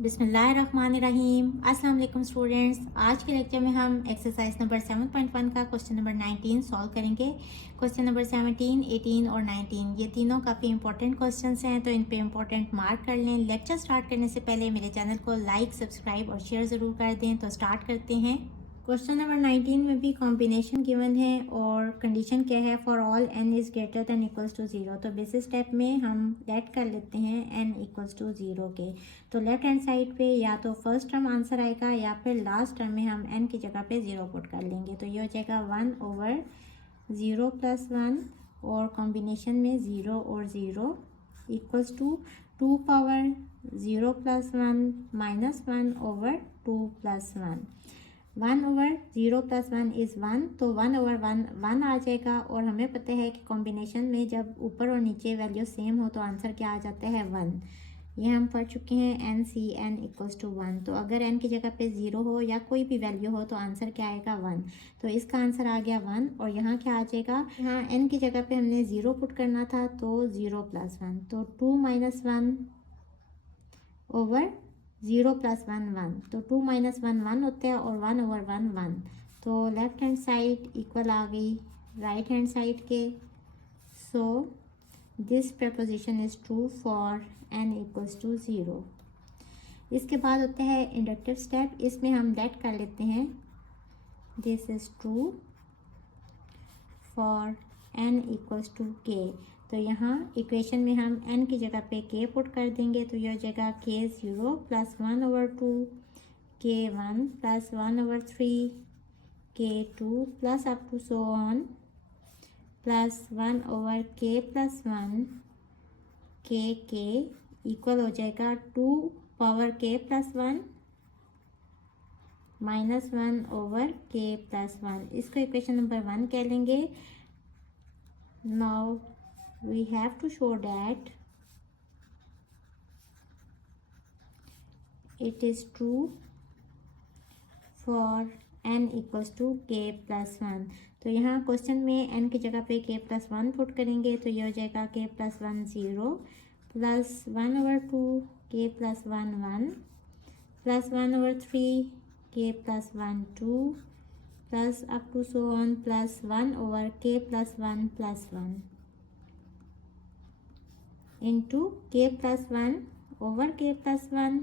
बिस्मिल्लाहिर्रहमानिर्रहीम। अस्सलाम वालेकुम स्टूडेंट्स। आज के लेक्चर में हम एक्सरसाइज नंबर 7.1 का क्वेश्चन नंबर 19 सॉल्व करेंगे। क्वेश्चन नंबर 17, 18 और 19 ये तीनों काफ़ी इंपॉर्टेंट क्वेश्चंस हैं, तो इन पे इंपॉर्टेंट मार्क कर लें। लेक्चर स्टार्ट करने से पहले मेरे चैनल को लाइक, सब्सक्राइब और शेयर ज़रूर कर दें। तो स्टार्ट करते हैं। क्वेश्चन नंबर 19 में भी कॉम्बिनेशन गिवन है और कंडीशन क्या है, for all n is greater than equals to 0। तो बेसिस स्टेप में हम लेट कर लेते हैं n इक्वल्स टू 0 के। तो लेफ्ट हैंड साइड पे या तो फर्स्ट टर्म आंसर आएगा या फिर लास्ट टर्म में हम n की जगह पे 0 पुट कर लेंगे। तो ये हो जाएगा 1/0 + 1 और कॉम्बिनेशन में 0 और 0 इक्वल्स टू 2/0 + 1 - 1/2 + 1। 1/0 + 1 इज़ 1, तो 1/1 1 आ जाएगा। और हमें पता है कि कॉम्बिनेशन में जब ऊपर और नीचे वैल्यू सेम हो तो आंसर क्या आ जाता है 1। ये हम पढ़ चुके हैं NCN इक्वल्स टू 1। तो अगर n की जगह पे 0 हो या कोई भी वैल्यू हो तो आंसर क्या आएगा 1। तो इसका आंसर आ गया 1। और यहाँ क्या आ जाएगा, यहाँ n की जगह पे हमने 0 पुट करना था तो 0 + 1, तो 2 - 1/0 + 1 1। तो 2 - 1 1 होता है और 1/1 1। तो लेफ्ट हैंड साइड इक्वल आ गई राइट हैंड साइड के। So this proposition is true for n equals to 0। इसके बाद होता है इंडक्टिव स्टेप, इसमें हम लेट कर लेते हैं this is true for n equals to k। तो यहाँ इक्वेशन में हम n की जगह पे k पुट कर देंगे, तो यह हो जाएगा k0 + 1/2 k1 + 1/3 k2 plus up to so on plus 1/k + 1 k equal हो जाएगा 2/k + 1 - 1/k + 1। इसको इक्वेशन नंबर 1 कह लेंगे। Now we have to show that it is true for n equals to k + 1। तो यहाँ क्वेश्चन में n की जगह पे k + 1 पुट करेंगे, तो ये हो जाएगा k + 1 0 plus 1/2 k + 1 1 plus 1/3 k + 1 2 plus up to so on plus 1/k + 1 + 1 into k + 1/k + 1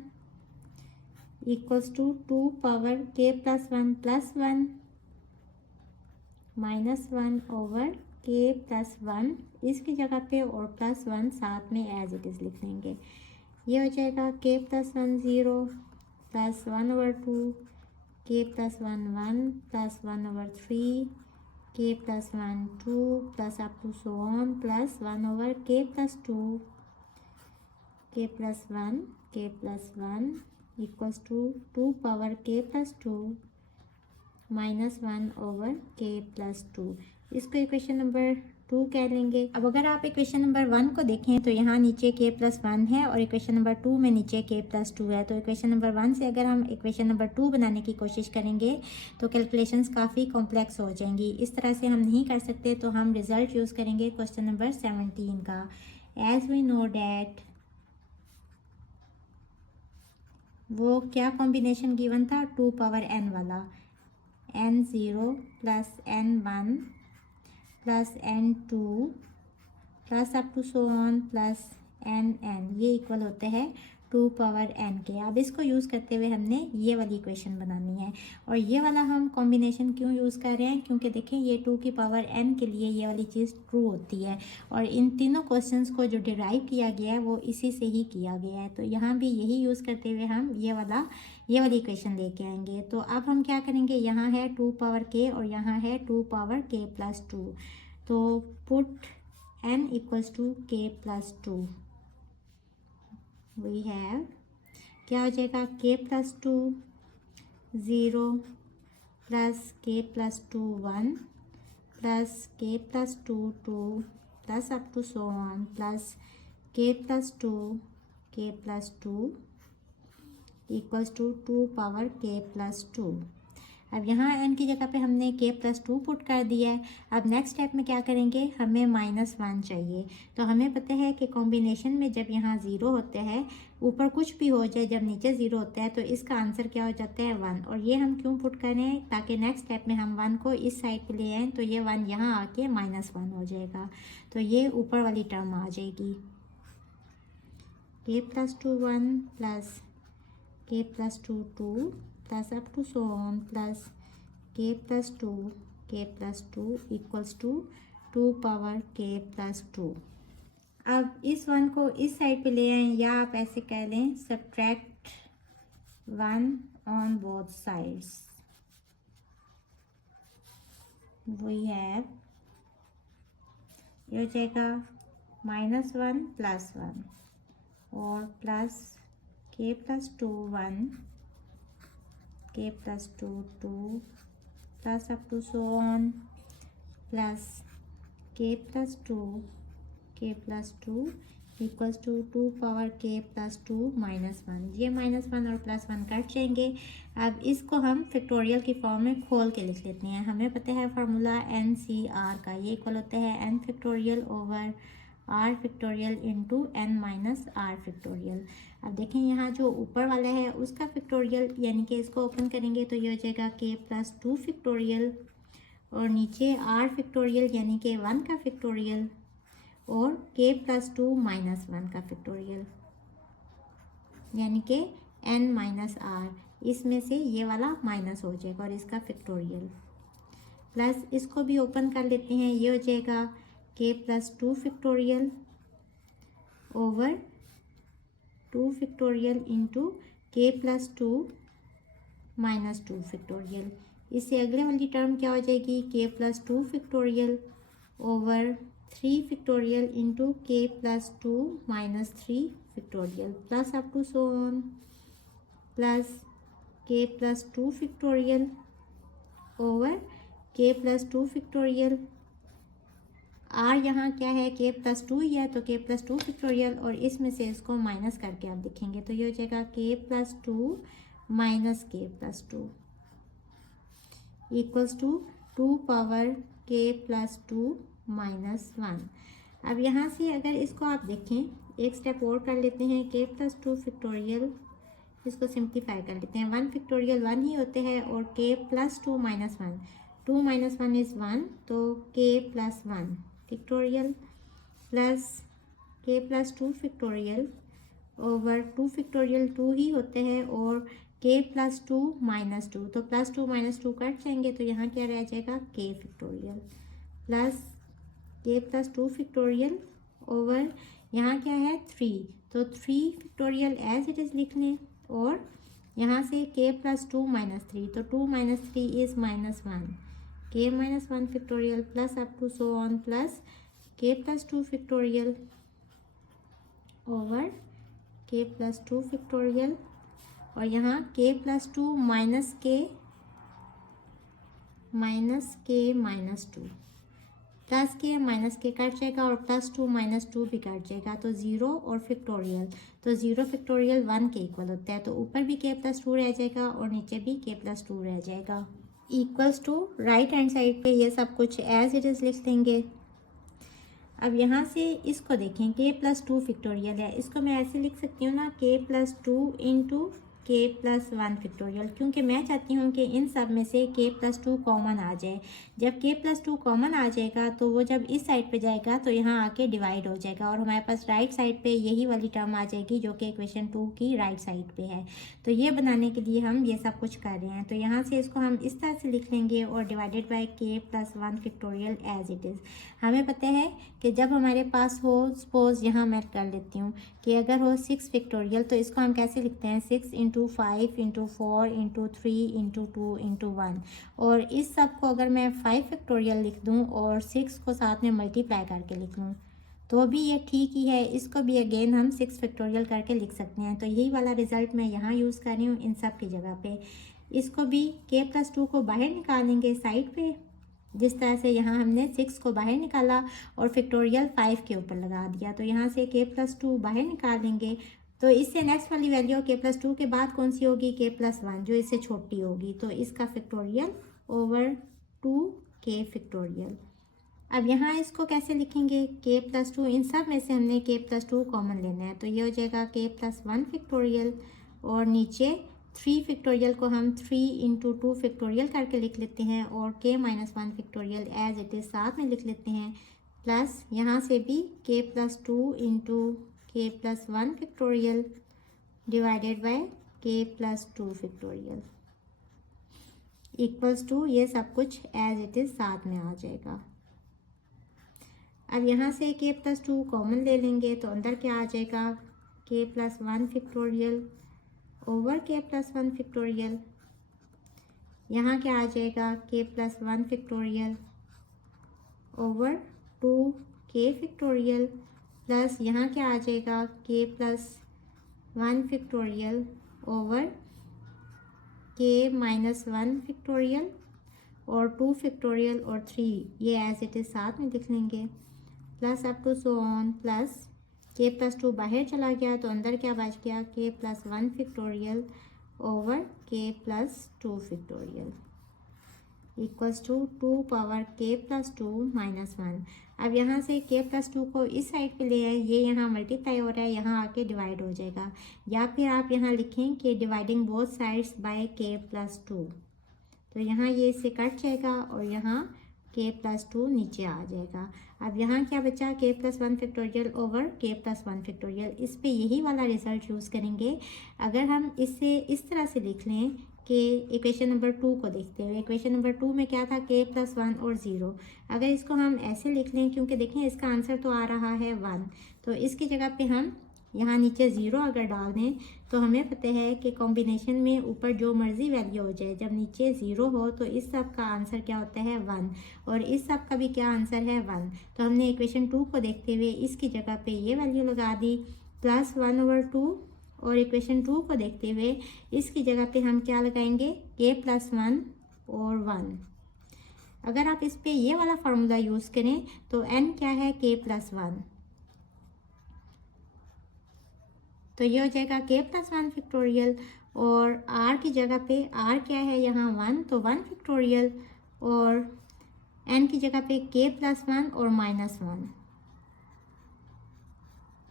equals to 2/k + 1 + 1 - 1/k + 1 इसकी जगह पे और +1 साथ में एज इट इज़ लिख लेंगे। ये हो जाएगा k + 1 0 plus 1/2 k + 1 1 plus 1/3 k + 1 2 plus up to so on plus 1/k + 2 k + 1 k + 1 equals to 2/k + 2 - 1/k + 2। इसको इक्वेशन नंबर 2 कह लेंगे। अब अगर आप इक्वेशन नंबर 1 को देखें तो यहाँ नीचे k + 1 है और इक्वेशन नंबर 2 में नीचे k + 2 है। तो इक्वेशन नंबर 1 से अगर हम इक्वेशन नंबर 2 बनाने की कोशिश करेंगे तो कैलकुलेशंस काफ़ी कॉम्प्लेक्स हो जाएंगी। इस तरह से हम नहीं कर सकते, तो हम रिजल्ट यूज़ करेंगे क्वेश्चन नंबर 17 का। एज वी नो डैट वो क्या कॉम्बिनेशन गिवन था 2n वाला, n0 + n1 + n2 plus up to so on plus nn, ये इक्वल होते हैं 2n के। अब इसको यूज़ करते हुए हमने ये वाली इक्वेशन बनानी है। और ये वाला हम कॉम्बिनेशन क्यों यूज़ कर रहे हैं, क्योंकि देखें ये 2n के लिए ये वाली चीज़ ट्रू होती है और इन तीनों क्वेश्चंस को जो डिराइव किया गया है वो इसी से ही किया गया है। तो यहाँ भी यही यूज़ करते हुए हम ये वाली इक्वेशन लेके आएंगे। तो अब हम क्या करेंगे, यहाँ है 2k और यहाँ है 2k + 2। तो put n equals to k + 2 we have क्या हो जाएगा k + 2 0 plus k + 2 1 plus k + 2 2 plus up to so on plus k + 2 equals to 2/k + 2। अब यहाँ n की जगह पे हमने k+2 पुट कर दिया है। अब नेक्स्ट स्टेप में क्या करेंगे, हमें -1 चाहिए। तो हमें पता है कि कॉम्बिनेशन में जब यहाँ 0 होते हैं, ऊपर कुछ भी हो जाए, जब नीचे 0 होता है तो इसका आंसर क्या हो जाता है 1। और ये हम क्यों पुट कर रहे हैं, ताकि नेक्स्ट स्टेप में हम 1 को इस साइड पे ले आएँ तो ये 1 यहाँ आके -1 हो जाएगा। तो ये ऊपर वाली टर्म आ जाएगी k+2 1 plus k+2 2 plus up to so on plus k+2 equals to 2 power k+2। अब इस 1 को इस साइड पे ले आएं, या आप ऐसे कह लें subtract 1 on both sides. We have, ये हो जाएगा -1 प्लस 1 और plus k+2 1 k+2 2 plus up to so on plus k+2 equals to 2 power k+2 -1। ये -1 और +1 कट जाएंगे। अब इसको हम फैक्टोरियल की फॉर्म में खोल के लिख लेते हैं। हमें पता है फार्मूला NCR का, ये इक्वल होता है n factorial over r factorial into n minus r factorial. अब देखें यहाँ जो ऊपर वाला है उसका फैक्टोरियल, यानी कि इसको ओपन करेंगे तो ये हो जाएगा k+2 फैक्टोरियल, और नीचे r फैक्टोरियल यानी कि 1 का फैक्टोरियल, और k+2 -1 का फैक्टोरियल यानी कि n माइनस r। इसमें से ये वाला माइनस हो जाएगा और इसका फैक्टोरियल, प्लस इसको भी ओपन कर लेते हैं। ये हो जाएगा k+2 factorial over 2 factorial into k+2 -2 factorial. इससे अगले वाली टर्म क्या हो जाएगी, k+2 factorial over 3 factorial into k+2 -3 factorial plus up to so on plus k+2 factorial over k+2 factorial. r यहाँ क्या है, k+2 ही है तो k+2 फैक्टोरियल, और इसमें से इसको माइनस करके आप देखेंगे तो ये हो जाएगा k+2 minus k+2 equals to 2 power k+2 -1। अब यहाँ से अगर इसको आप देखें, एक स्टेप और कर लेते हैं, k+2 फैक्टोरियल, इसको सिंप्लीफाई कर लेते हैं। 1 फैक्टोरियल 1 ही होते हैं, और k+2 -1, 2 - 1 इज़ 1, तो k+1 factorial plus k+2 factorial over 2 factorial 2 ही होते हैं, और k+2 -2, तो +2 -2 कट जाएंगे तो यहाँ क्या रह जाएगा k factorial plus k+2 factorial over यहाँ क्या है 3, तो 3 फैक्टोरियल एज इट इज़ लिख लें, और यहाँ से k+2 -3, तो 2 - 3 is -1, k-1 factorial plus up to so on plus k+2 factorial over k+2 factorial, और यहाँ k+2 minus k -2 plus k minus k cut जाएगा, और +2 -2 भी कट जाएगा, तो 0 और फैक्टोरियल, तो 0 फैक्टोरियल 1 के इक्वल होता है, तो ऊपर भी k+2 रह जाएगा और नीचे भी k+2 रह जाएगा। Equals to right hand side पे ये सब कुछ एज इट इज़ लिख देंगे। अब यहाँ से इसको देखें, k+2 फैक्टोरियल है, इसको मैं ऐसे लिख सकती हूँ ना, k+2 इंटू k+1 फैक्टोरियल, क्योंकि मैं चाहती हूँ कि इन सब में से k+2 कॉमन आ जाए। जब k+2 कॉमन आ जाएगा तो वो जब इस साइड पे जाएगा तो यहाँ आके डिवाइड हो जाएगा, और हमारे पास राइट साइड पे यही वाली टर्म आ जाएगी जो कि इक्वेशन 2 की राइट साइड पे है। तो ये बनाने के लिए हम ये सब कुछ कर रहे हैं, तो यहाँ से इसको हम इस तरह से लिख लेंगे, और divided by k+1 factorial as it is. हमें पता है कि जब हमारे पास हो, सपोज यहाँ मैं कर लेती हूँ कि अगर हो 6 फैक्टोरियल, तो इसको हम कैसे लिखते हैं, 6 × 5 × 4 × 3 × 2 × 1, और इस सब को अगर मैं 5 फैक्टोरियल लिख दूँ और 6 को साथ में मल्टीप्लाई करके लिख लूँ तो भी ये ठीक ही है। इसको भी अगेन हम 6 फैक्टोरियल करके लिख सकते हैं, तो यही वाला रिजल्ट मैं यहाँ यूज़ कर रही हूँ इन सब की जगह पे। इसको भी k+2 को बाहर निकालेंगे साइड पे, जिस तरह से यहाँ हमने 6 को बाहर निकाला और फैक्टोरियल 5 के ऊपर लगा दिया, तो यहाँ से k+2 बाहर निकालेंगे तो इससे नेक्स्ट वाली वैल्यू k+2 के बाद कौन सी होगी, k+1 जो इससे छोटी होगी, तो इसका फैक्टोरियल ओवर 2k फैक्टोरियल। अब यहाँ इसको कैसे लिखेंगे, k+2, इन सब में से हमने k+2 कॉमन लेना है, तो ये हो जाएगा k+1 फैक्टोरियल और नीचे 3 फैक्टोरियल को हम 3 × 2 फैक्टोरियल करके लिख लेते हैं और k-1 factorial as it is साथ में लिख लेते हैं, प्लस यहाँ से भी k+2 × k+1 factorial divided by k+2 factorial equals to ये सब कुछ एज इट इज़ साथ में आ जाएगा। अब यहाँ से k+2 कॉमन ले लेंगे तो अंदर क्या आ जाएगा, k+1 factorial over k+1 factorial, यहाँ क्या आ जाएगा, k+1 factorial over 2k factorial, plus यहाँ क्या आ जाएगा, k+1 factorial over k-1 factorial और 2 फैक्टोरियल और 3 ये एज इट इज़ साथ में लिख लेंगे, plus up to so on, plus k+2 बाहर चला गया तो अंदर क्या बच गया, k+1 factorial over k+2 factorial equals to 2 power k+2 - 1। अब यहाँ से k+2 को इस साइड पे ले आए, ये यहाँ मल्टीप्लाई हो रहा है, यहाँ आके डिवाइड हो जाएगा, या फिर आप यहाँ लिखें कि dividing both sides by k+2, तो यहाँ ये इससे कट जाएगा और यहाँ k+2 नीचे आ जाएगा। अब यहाँ क्या बचा, k+1 factorial over k+1 factorial, इस पे यही वाला रिजल्ट यूज़ करेंगे। अगर हम इसे इस तरह से लिख लें कि इक्वेशन नंबर 2 को देखते हुए, इक्वेशन नंबर 2 में क्या था, k+1 और 0, अगर इसको हम ऐसे लिख लें, क्योंकि देखें इसका आंसर तो आ रहा है 1, तो इसकी जगह पे हम यहाँ नीचे 0 अगर डाल दें तो हमें पता है कि कॉम्बिनेशन में ऊपर जो मर्ज़ी वैल्यू हो जाए, जब नीचे 0 हो तो इस सब का आंसर क्या होता है 1 और इस सब का भी क्या आंसर है 1। तो हमने इक्वेशन 2 को देखते हुए इसकी जगह पे ये वैल्यू लगा दी +1/2 और इक्वेशन 2 को देखते हुए इसकी जगह पे हम क्या लगाएंगे, k+1 और 1। अगर आप इस पे ये वाला फार्मूला यूज़ करें तो n क्या है, k+1, तो ये हो जाएगा k+1 फैक्टोरियल और r की जगह पे r क्या है यहाँ 1, तो 1 फैक्टोरियल और n की जगह पे k+1 और -1,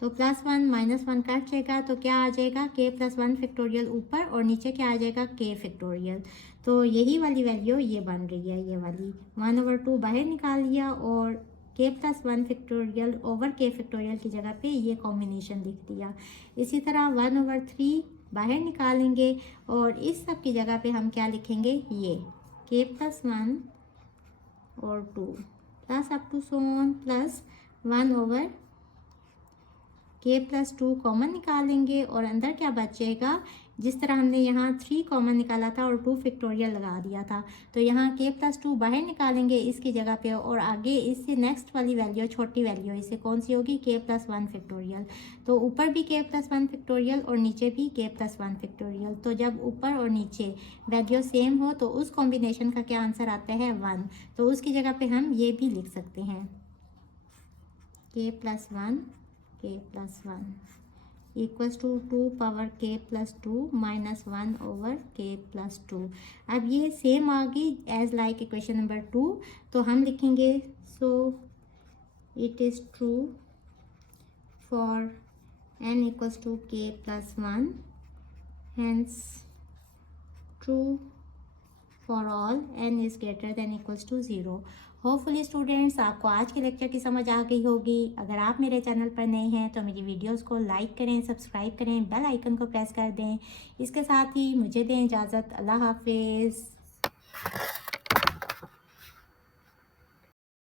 तो +1 -1 कट जाएगा तो क्या आ जाएगा, k+1 फैक्टोरियल ऊपर और नीचे क्या आ जाएगा, k फैक्टोरियल। तो यही वाली वैल्यू ये बन रही है, ये वाली 1/2 बाहर निकाल लिया और k+1 factorial over k factorial की जगह पे ये कॉम्बिनेशन लिख दिया। इसी तरह 1/3 बाहर निकालेंगे और इस सब की जगह पे हम क्या लिखेंगे, ये k+1 और 2 plus up to so on plus 1/k+2 common निकालेंगे और अंदर क्या बचेगा, जिस तरह हमने यहाँ 3 कॉमन निकाला था और 2 फैक्टोरियल लगा दिया था, तो यहाँ k+2 बाहर निकालेंगे इसकी जगह पे और आगे इससे नेक्स्ट वाली वैल्यू छोटी वैल्यू इससे कौन सी होगी, k+1 फैक्टोरियल। तो ऊपर भी k+1 फैक्टोरियल और नीचे भी k+1 फैक्टोरियल, तो जब ऊपर और नीचे वैल्यू सेम हो तो उस कॉम्बिनेशन का क्या आंसर आता है 1, तो उसकी जगह पे हम ये भी लिख सकते हैं k+1 equals to 2 power k+2 - 1/k+2। अब ये सेम आ गई एज लाइक इक्वेशन नंबर 2, तो हम लिखेंगे so it is true for n equals to k+1, hence true for all n is greater than equals to 0। Hopefully students आपको आज के lecture की समझ आ गई होगी। अगर आप मेरे चैनल पर नए हैं तो मेरी वीडियोस को लाइक करें, सब्सक्राइब करें, बेल आइकन को प्रेस कर दें। इसके साथ ही मुझे दें इजाज़त। अल्लाह हाफिज़।